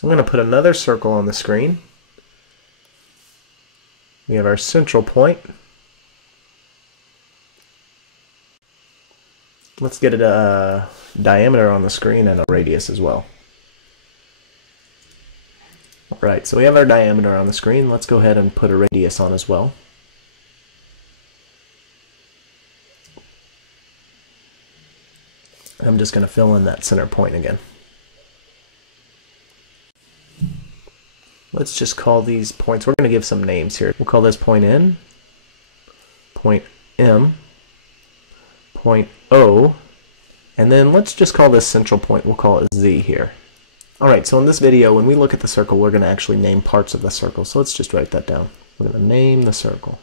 So I'm going to put another circle on the screen. We have our central point. Let's get a diameter on the screen and a radius as well. Alright, so we have our diameter on the screen. Let's go ahead and put a radius on as well. I'm just going to fill in that center point again. Let's just call these points, we're going to give some names here. We'll call this point N, point M, point O, and then let's just call this central point, we'll call it Z here. Alright, so in this video, when we look at the circle, we're going to actually name parts of the circle. So let's just write that down. We're going to name the circle.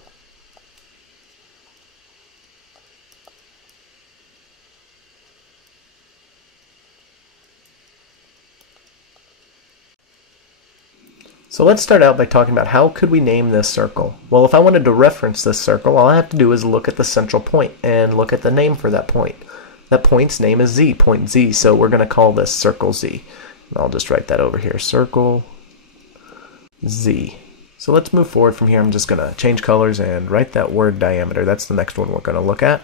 So let's start out by talking about how could we name this circle. Well, if I wanted to reference this circle, all I have to do is look at the central point and look at the name for that point. That point's name is Z, point Z, so we're going to call this circle Z. And I'll just write that over here, circle Z. So let's move forward from here. I'm just going to change colors and write that word diameter. That's the next one we're going to look at.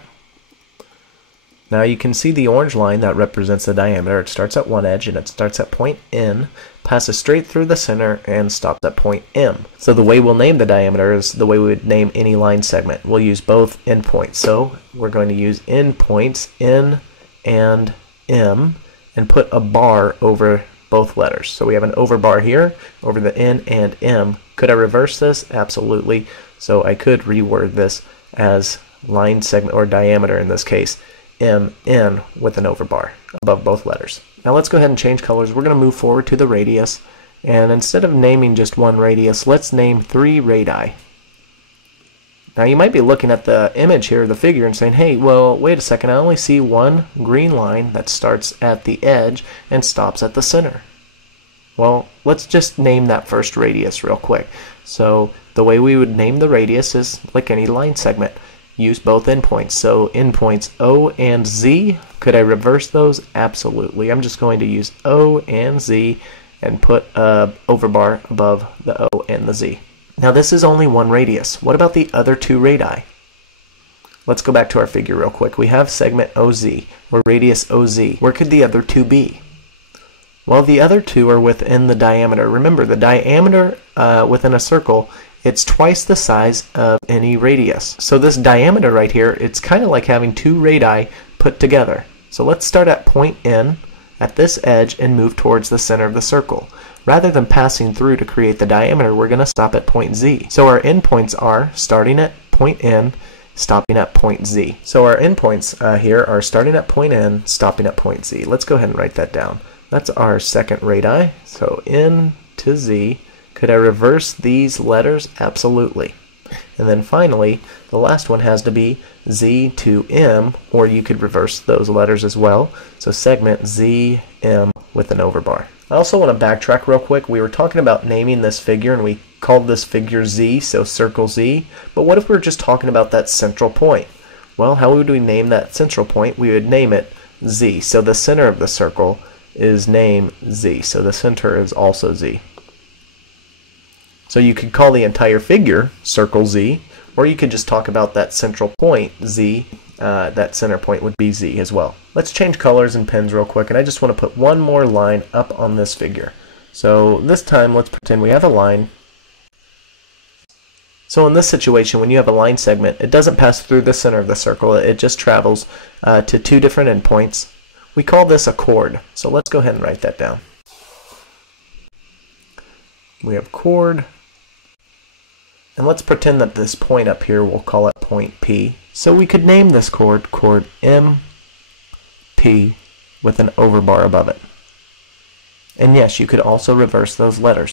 Now you can see the orange line that represents the diameter. It starts at one edge and it starts at point N, passes straight through the center, and stops at point M. So the way we'll name the diameter is the way we would name any line segment. We'll use both endpoints. So we're going to use endpoints N and M and put a bar over both letters. So we have an over bar here over the N and M. Could I reverse this? Absolutely. So I could reword this as line segment, or diameter in this case, MN with an over bar above both letters. Now let's go ahead and change colors. We're going to move forward to the radius, and instead of naming just one radius, let's name 3 radii. Now you might be looking at the image here, the figure, and saying, hey, well, wait a second, I only see one green line that starts at the edge and stops at the center. Well, let's just name that first radius real quick. So the way we would name the radius is like any line segment. Use both endpoints. So endpoints O and Z, could I reverse those? Absolutely. I'm just going to use O and Z and put a overbar above the O and the Z. Now this is only one radius. What about the other 2 radii? Let's go back to our figure real quick. We have segment OZ, or radius OZ. Where could the other 2 be? Well, the other 2 are within the diameter. Remember, the diameter within a circle, it's twice the size of any radius. So this diameter right here, it's kind of like having 2 radii put together. So let's start at point N at this edge and move towards the center of the circle. Rather than passing through to create the diameter, we're going to stop at point Z. So our endpoints are starting at point N, stopping at point Z. So our endpoints here are starting at point N, stopping at point Z. Let's go ahead and write that down. That's our second radii. So N to Z. Could I reverse these letters? Absolutely. And then finally, the last one has to be Z to M, or you could reverse those letters as well. So segment ZM with an overbar. I also want to backtrack real quick. We were talking about naming this figure, and we called this figure Z, so circle Z. But what if we were just talking about that central point? Well, how would we name that central point? We would name it Z. So the center of the circle is named Z. So the center is also Z. So you could call the entire figure circle Z, or you could just talk about that central point Z. That center point would be Z as well. Let's change colors and pens real quick, and I just want to put one more line up on this figure. So this time let's pretend we have a line. So in this situation, when you have a line segment, it doesn't pass through the center of the circle, it just travels to 2 different endpoints. We call this a chord. So let's go ahead and write that down. We have chord. And let's pretend that this point up here, we'll call it point P. So we could name this chord MP with an overbar above it. And yes, you could also reverse those letters.